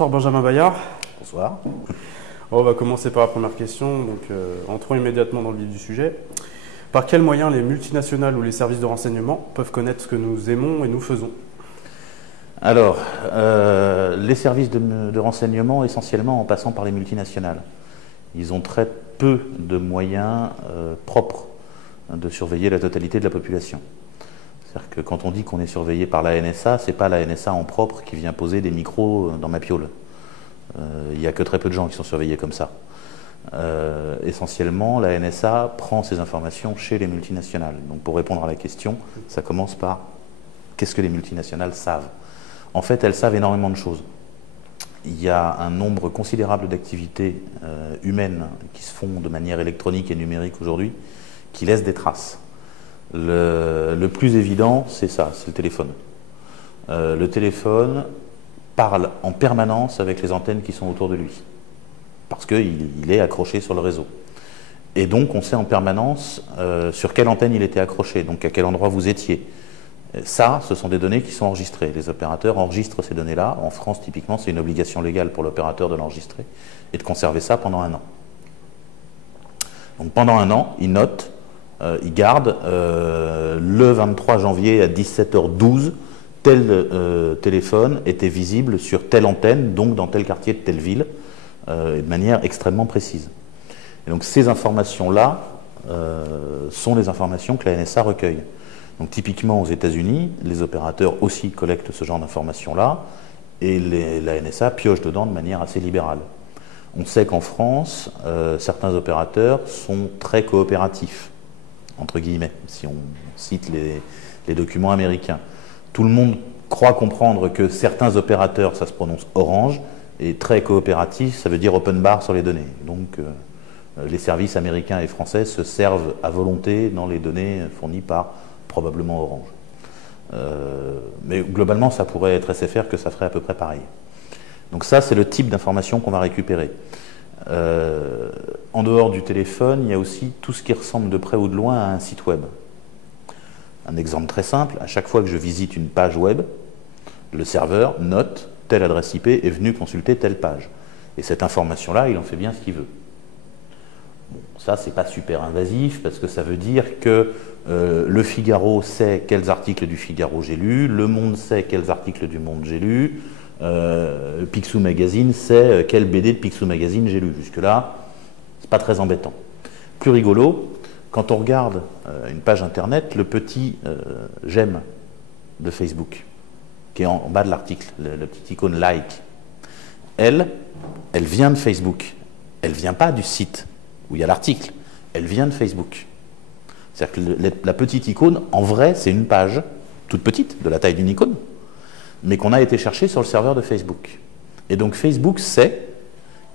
bonsoir Benjamin Bayard. Bonsoir. On va commencer par la première question, donc entrons immédiatement dans le vif du sujet. Par quels moyens les multinationales ou les services de renseignement peuvent connaître ce que nous aimons et nous faisons? Alors, les services de renseignement, essentiellement en passant par les multinationales. Ils ont très peu de moyens propres de surveiller la totalité de la population. C'est-à-dire que quand on dit qu'on est surveillé par la NSA, ce n'est pas la NSA en propre qui vient poser des micros dans ma piole. Il n'y a que très peu de gens qui sont surveillés comme ça. Essentiellement, la NSA prend ces informations chez les multinationales. Donc pour répondre à la question, ça commence par qu'est-ce que les multinationales savent? En fait, elles savent énormément de choses. Il y a un nombre considérable d'activités humaines qui se font de manière électronique et numérique aujourd'hui, qui laissent des traces. Le plus évident, c'est ça, c'est le téléphone. Le téléphone parle en permanence avec les antennes qui sont autour de lui, parce qu'il est accroché sur le réseau. Et donc, on sait en permanence sur quelle antenne il était accroché, donc à quel endroit vous étiez. Ça, ce sont des données qui sont enregistrées. Les opérateurs enregistrent ces données-là. En France, typiquement, c'est une obligation légale pour l'opérateur de l'enregistrer et de conserver ça pendant 1 an. Donc pendant 1 an, ils notent, ils gardent le 23 janvier à 17h12, tel téléphone était visible sur telle antenne, donc dans tel quartier de telle ville, et de manière extrêmement précise. Et donc ces informations-là sont les informations que la NSA recueille. Donc typiquement aux États-Unis, les opérateurs aussi collectent ce genre d'informations-là et la NSA pioche dedans de manière assez libérale. On sait qu'en France, certains opérateurs sont très coopératifs, entre guillemets, si on cite les documents américains. Tout le monde croit comprendre que certains opérateurs, ça se prononce Orange, et très coopératif, ça veut dire open bar sur les données. Donc les services américains et français se servent à volonté dans les données fournies par probablement Orange. Mais globalement, ça pourrait être SFR que ça ferait à peu près pareil. Donc ça, c'est le type d'information qu'on va récupérer. En dehors du téléphone, il y a aussi tout ce qui ressemble de près ou de loin à un site web. Un exemple très simple, à chaque fois que je visite une page web, le serveur note telle adresse IP est venu consulter telle page. Et cette information-là, il en fait bien ce qu'il veut. Bon, ça, c'est pas super invasif parce que ça veut dire que le Figaro sait quels articles du Figaro j'ai lus, Le Monde sait quels articles du Monde j'ai lus, Picsou Magazine sait quel BD de Picsou Magazine j'ai lu. Jusque-là, c'est pas très embêtant. Plus rigolo, quand on regarde une page internet, le petit j'aime de Facebook, qui est en bas de l'article, le petit icône like, elle vient de Facebook. Elle vient pas du site où il y a l'article, elle vient de Facebook. C'est-à-dire que la petite icône, en vrai, c'est une page toute petite, de la taille d'une icône, mais qu'on a été chercher sur le serveur de Facebook. Et donc Facebook sait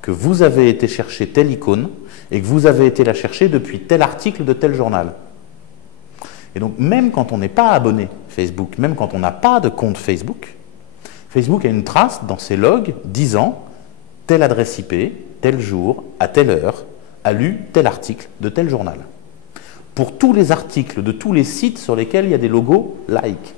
que vous avez été chercher telle icône et que vous avez été la chercher depuis tel article de tel journal. Et donc même quand on n'est pas abonné Facebook, même quand on n'a pas de compte Facebook, Facebook a une trace dans ses logs disant telle adresse IP, tel jour, à telle heure, a lu tel article de tel journal. Pour tous les articles de tous les sites sur lesquels il y a des logos like.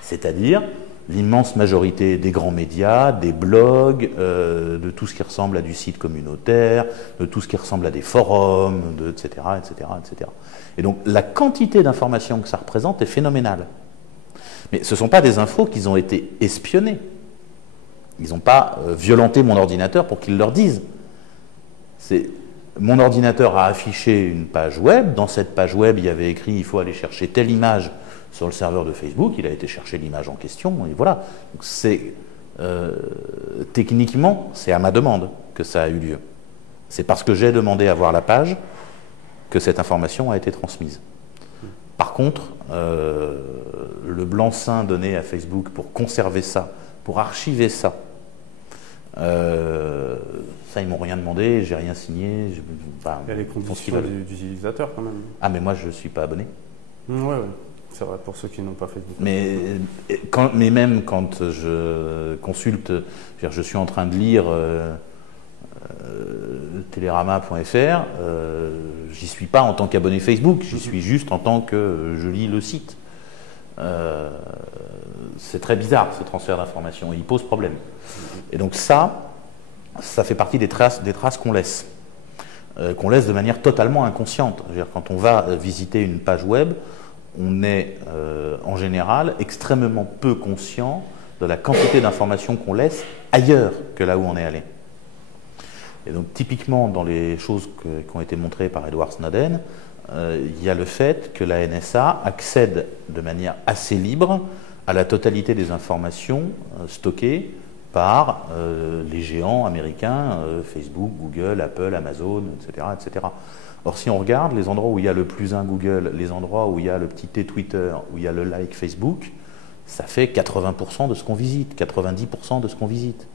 C'est-à-dire l'immense majorité des grands médias, des blogs, de tout ce qui ressemble à du site communautaire, de tout ce qui ressemble à des forums, etc., etc., etc. Et donc la quantité d'informations que ça représente est phénoménale. Mais ce ne sont pas des infos qui ont été espionnées. Ils n'ont pas violenté mon ordinateur pour qu'ils leur disent. Mon ordinateur a affiché une page web. Dans cette page web, il y avait écrit « il faut aller chercher telle image » sur le serveur de Facebook. Il a été chercher l'image en question, et voilà. Techniquement, c'est à ma demande que ça a eu lieu. C'est parce que j'ai demandé à voir la page que cette information a été transmise. Par contre, le blanc-seing donné à Facebook pour conserver ça, pour archiver ça, ça, ils m'ont rien demandé, j'ai rien signé. Il y a les conditions d'utilisateur quand même. Ah, mais moi, je ne suis pas abonné. Ouais. C'est vrai, pour ceux qui n'ont pas Facebook. Mais même quand je consulte, je suis en train de lire Télérama.fr, j'y suis pas en tant qu'abonné Facebook, j'y suis juste en tant que je lis le site. c'est très bizarre ce transfert d'informations, il pose problème. Et donc ça fait partie des traces qu'on laisse de manière totalement inconsciente. Je veux dire, quand on va visiter une page web, on est en général extrêmement peu conscient de la quantité d'informations qu'on laisse ailleurs que là où on est allé. Et donc typiquement dans les choses qui ont été montrées par Edward Snowden, il y a le fait que la NSA accède de manière assez libre à la totalité des informations stockées par les géants américains, Facebook, Google, Apple, Amazon, etc., etc. Or, si on regarde les endroits où il y a le +1 Google, les endroits où il y a le petit T Twitter, où il y a le like Facebook, ça fait 80% de ce qu'on visite, 90% de ce qu'on visite.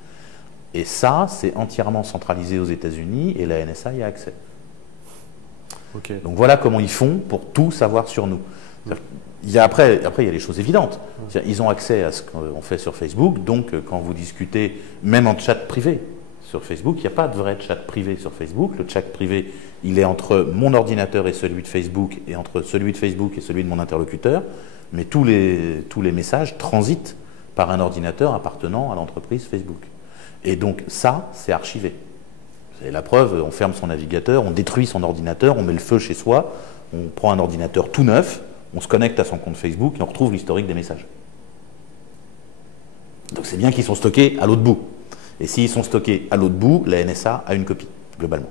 Et ça, c'est entièrement centralisé aux États-Unis et la NSA y a accès. Okay. Donc voilà comment ils font pour tout savoir sur nous. Après, il y a les choses évidentes. Ils ont accès à ce qu'on fait sur Facebook, donc quand vous discutez, même en chat privé sur Facebook, il n'y a pas de vrai chat privé sur Facebook. Le chat privé, il est entre mon ordinateur et celui de Facebook, et entre celui de Facebook et celui de mon interlocuteur, mais tous les messages transitent par un ordinateur appartenant à l'entreprise Facebook. Et donc ça, c'est archivé. C'est la preuve, on ferme son navigateur, on détruit son ordinateur, on met le feu chez soi, on prend un ordinateur tout neuf, on se connecte à son compte Facebook et on retrouve l'historique des messages. Donc c'est bien qu'ils sont stockés à l'autre bout. Et s'ils sont stockés à l'autre bout, la NSA a une copie, globalement.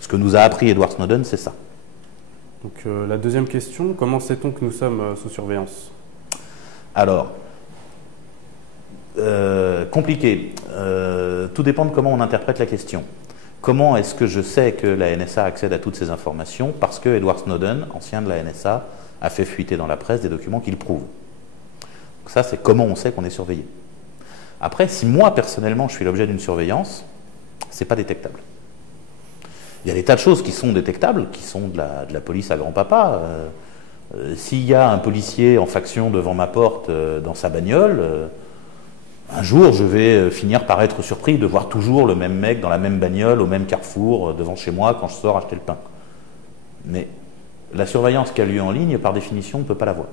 Ce que nous a appris Edward Snowden, c'est ça. Donc la deuxième question, comment sait-on que nous sommes sous surveillance? Alors, compliqué. Tout dépend de comment on interprète la question. Comment est-ce que je sais que la NSA accède à toutes ces informations? Parce que Edward Snowden, ancien de la NSA, a fait fuiter dans la presse des documents qui le prouvent. Donc ça, c'est comment on sait qu'on est surveillé. Après, si moi, personnellement, je suis l'objet d'une surveillance, c'est pas détectable. Il y a des tas de choses qui sont détectables, qui sont de la police à grand-papa. S'il y a un policier en faction devant ma porte dans sa bagnole, un jour, je vais finir par être surpris de voir toujours le même mec dans la même bagnole, au même carrefour, devant chez moi, quand je sors acheter le pain. Mais la surveillance qui a lieu en ligne, par définition, on ne peut pas la voir.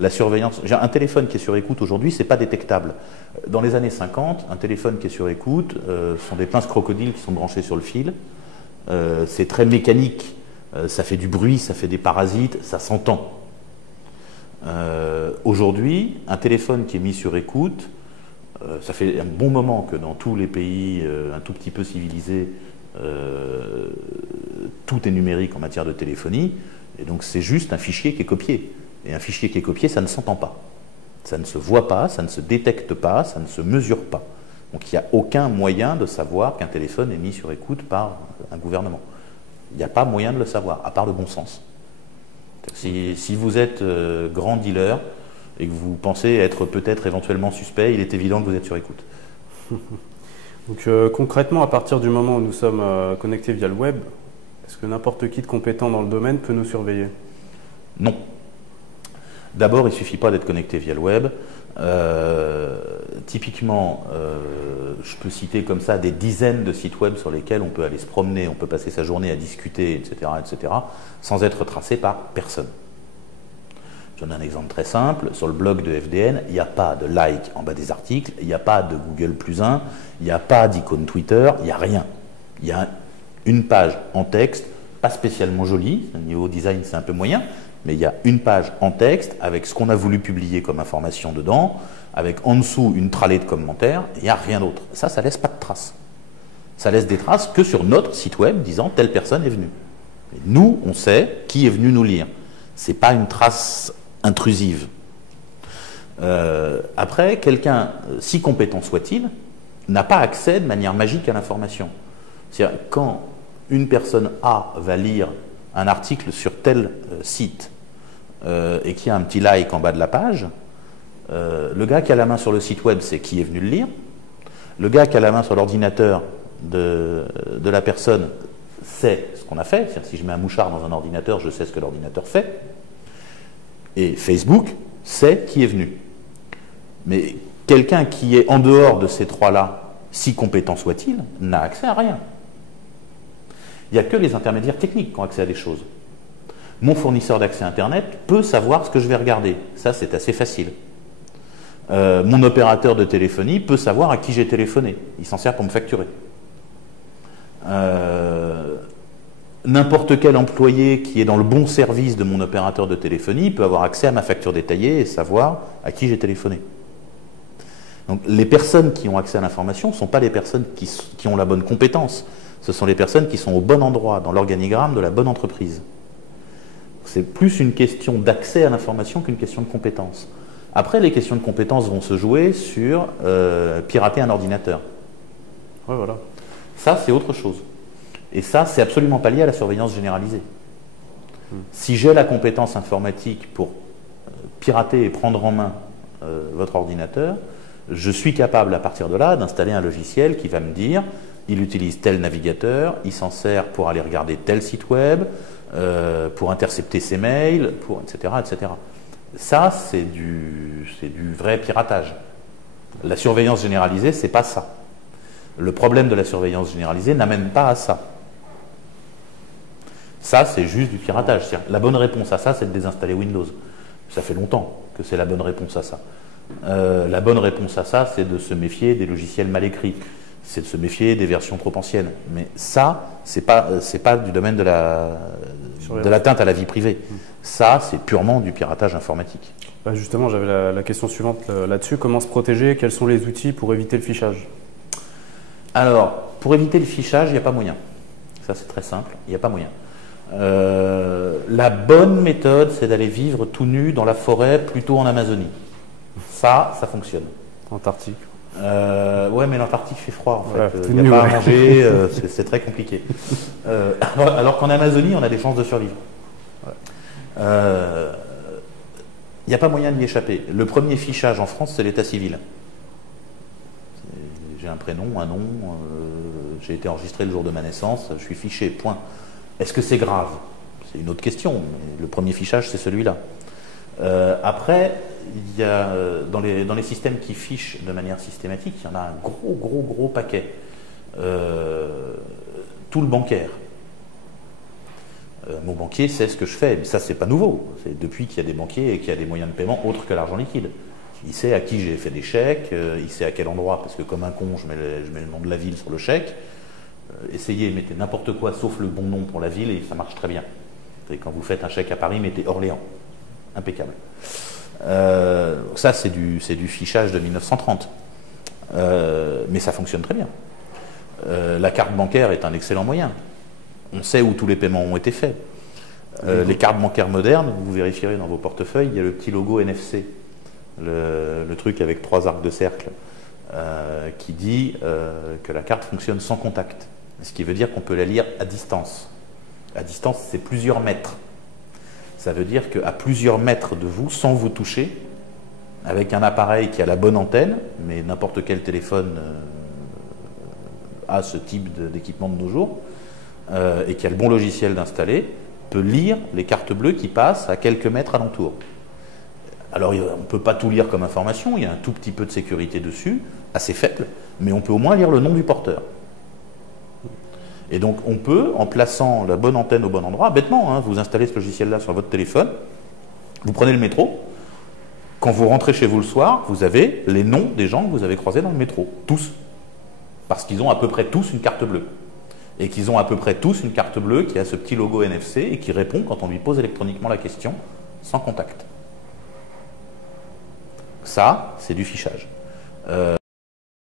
La surveillance, un téléphone qui est sur écoute aujourd'hui, c'est pas détectable. Dans les années 50, un téléphone qui est sur écoute, sont des pinces crocodiles qui sont branchées sur le fil. C'est très mécanique, ça fait du bruit, ça fait des parasites, ça s'entend. Aujourd'hui, un téléphone qui est mis sur écoute, ça fait un bon moment que dans tous les pays un tout petit peu civilisés, tout est numérique en matière de téléphonie, et donc c'est juste un fichier qui est copié. Et un fichier qui est copié, ça ne s'entend pas. Ça ne se voit pas, ça ne se détecte pas, ça ne se mesure pas. Donc il n'y a aucun moyen de savoir qu'un téléphone est mis sur écoute par un gouvernement. Il n'y a pas moyen de le savoir, à part le bon sens. Si vous êtes grand dealer et que vous pensez être peut-être éventuellement suspect, il est évident que vous êtes sur écoute. Donc concrètement, à partir du moment où nous sommes connectés via le web, est-ce que n'importe qui de compétent dans le domaine peut nous surveiller? Non. D'abord, il ne suffit pas d'être connecté via le web. Typiquement, je peux citer comme ça des dizaines de sites web sur lesquels on peut aller se promener, on peut passer sa journée à discuter, etc., sans être tracé par personne. Je donne un exemple très simple. Sur le blog de FDN, il n'y a pas de like en bas des articles, il n'y a pas de Google +1, il n'y a pas d'icône Twitter, il n'y a rien. Il y a une page en texte, pas spécialement jolie, au niveau design c'est un peu moyen, mais il y a une page en texte avec ce qu'on a voulu publier comme information dedans, avec en dessous une tralée de commentaires, et il n'y a rien d'autre. Ça ne laisse pas de traces. Ça laisse des traces que sur notre site web disant telle personne est venue. Et nous, on sait qui est venu nous lire. Ce n'est pas une trace intrusive. Après, quelqu'un, si compétent soit-il, n'a pas accès de manière magique à l'information. C'est-à-dire, quand une personne A va lire un article sur tel site et qu'il y a un petit like en bas de la page, le gars qui a la main sur le site web sait qui est venu le lire, le gars qui a la main sur l'ordinateur de la personne sait ce qu'on a fait, c'est-à-dire si je mets un mouchard dans un ordinateur, je sais ce que l'ordinateur fait, et Facebook sait qui est venu. Mais quelqu'un qui est en dehors de ces trois-là, si compétent soit-il, n'a accès à rien. Il n'y a que les intermédiaires techniques qui ont accès à des choses. Mon fournisseur d'accès Internet peut savoir ce que je vais regarder. Ça, c'est assez facile. Mon opérateur de téléphonie peut savoir à qui j'ai téléphoné. Il s'en sert pour me facturer. N'importe quel employé qui est dans le bon service de mon opérateur de téléphonie peut avoir accès à ma facture détaillée et savoir à qui j'ai téléphoné. Donc, les personnes qui ont accès à l'information ne sont pas les personnes qui ont la bonne compétence. Ce sont les personnes qui sont au bon endroit, dans l'organigramme de la bonne entreprise. C'est plus une question d'accès à l'information qu'une question de compétence. Après, les questions de compétence vont se jouer sur pirater un ordinateur. Ouais, voilà. Ça, c'est autre chose. Et ça, c'est absolument pas lié à la surveillance généralisée. Si j'ai la compétence informatique pour pirater et prendre en main votre ordinateur, je suis capable à partir de là d'installer un logiciel qui va me dire il utilise tel navigateur, il s'en sert pour aller regarder tel site web, pour intercepter ses mails, etc., etc. Ça, c'est du vrai piratage. La surveillance généralisée, c'est pas ça. Le problème de la surveillance généralisée n'amène pas à ça. Ça, c'est juste du piratage. La bonne réponse à ça, c'est de désinstaller Windows. Ça fait longtemps que c'est la bonne réponse à ça. La bonne réponse à ça, c'est de se méfier des logiciels mal écrits. C'est de se méfier des versions trop anciennes. Mais ça, c'est pas du domaine de l'atteinte à la vie privée. Ça, c'est purement du piratage informatique. Justement, j'avais la question suivante là-dessus. Comment se protéger? Quels sont les outils pour éviter le fichage? Alors, pour éviter le fichage, il n'y a pas moyen. Ça, c'est très simple. Il n'y a pas moyen. La bonne méthode, c'est d'aller vivre tout nu dans la forêt, plutôt en Amazonie. Ça fonctionne. Antarctique. Ouais, mais l'Antarctique fait froid, en fait. Ouais, Il n'y a pas à manger, c'est très compliqué. Alors qu'en Amazonie, on a des chances de survivre. Il n'y a pas moyen d'y échapper. Le premier fichage en France, c'est l'état civil. J'ai un prénom, un nom, j'ai été enregistré le jour de ma naissance, je suis fiché, point. Est-ce que c'est grave? C'est une autre question, mais le premier fichage, c'est celui-là. Après, il y a, dans les systèmes qui fichent de manière systématique, il y en a un gros paquet. Tout le bancaire. Mon banquier sait ce que je fais, mais ça, c'est pas nouveau. C'est depuis qu'il y a des banquiers et qu'il y a des moyens de paiement autres que l'argent liquide. Il sait à qui j'ai fait des chèques, il sait à quel endroit, parce que comme un con, je mets le nom de la ville sur le chèque. Essayez, mettez n'importe quoi sauf le bon nom pour la ville et ça marche très bien. Et quand vous faites un chèque à Paris, mettez Orléans. Impeccable. Ça, c'est du fichage de 1930. Mais ça fonctionne très bien. La carte bancaire est un excellent moyen. On sait où tous les paiements ont été faits. Les cartes bancaires modernes, vous vérifierez dans vos portefeuilles, il y a le petit logo NFC. Le truc avec 3 arcs de cercle qui dit que la carte fonctionne sans contact. Ce qui veut dire qu'on peut la lire à distance. À distance, c'est plusieurs mètres. Ça veut dire qu'à plusieurs mètres de vous, sans vous toucher, avec un appareil qui a la bonne antenne, mais n'importe quel téléphone a ce type d'équipement de nos jours, et qui a le bon logiciel d'installer, peut lire les cartes bleues qui passent à quelques mètres alentour. Alors, on ne peut pas tout lire comme information, il y a un tout petit peu de sécurité dessus, assez faible, mais on peut au moins lire le nom du porteur. Et donc, on peut, en plaçant la bonne antenne au bon endroit, bêtement, hein, vous installez ce logiciel-là sur votre téléphone, vous prenez le métro, quand vous rentrez chez vous le soir, vous avez les noms des gens que vous avez croisés dans le métro, tous. Parce qu'ils ont à peu près tous une carte bleue. Et qu'ils ont à peu près tous une carte bleue qui a ce petit logo NFC et qui répond quand on lui pose électroniquement la question, sans contact. Ça, c'est du fichage.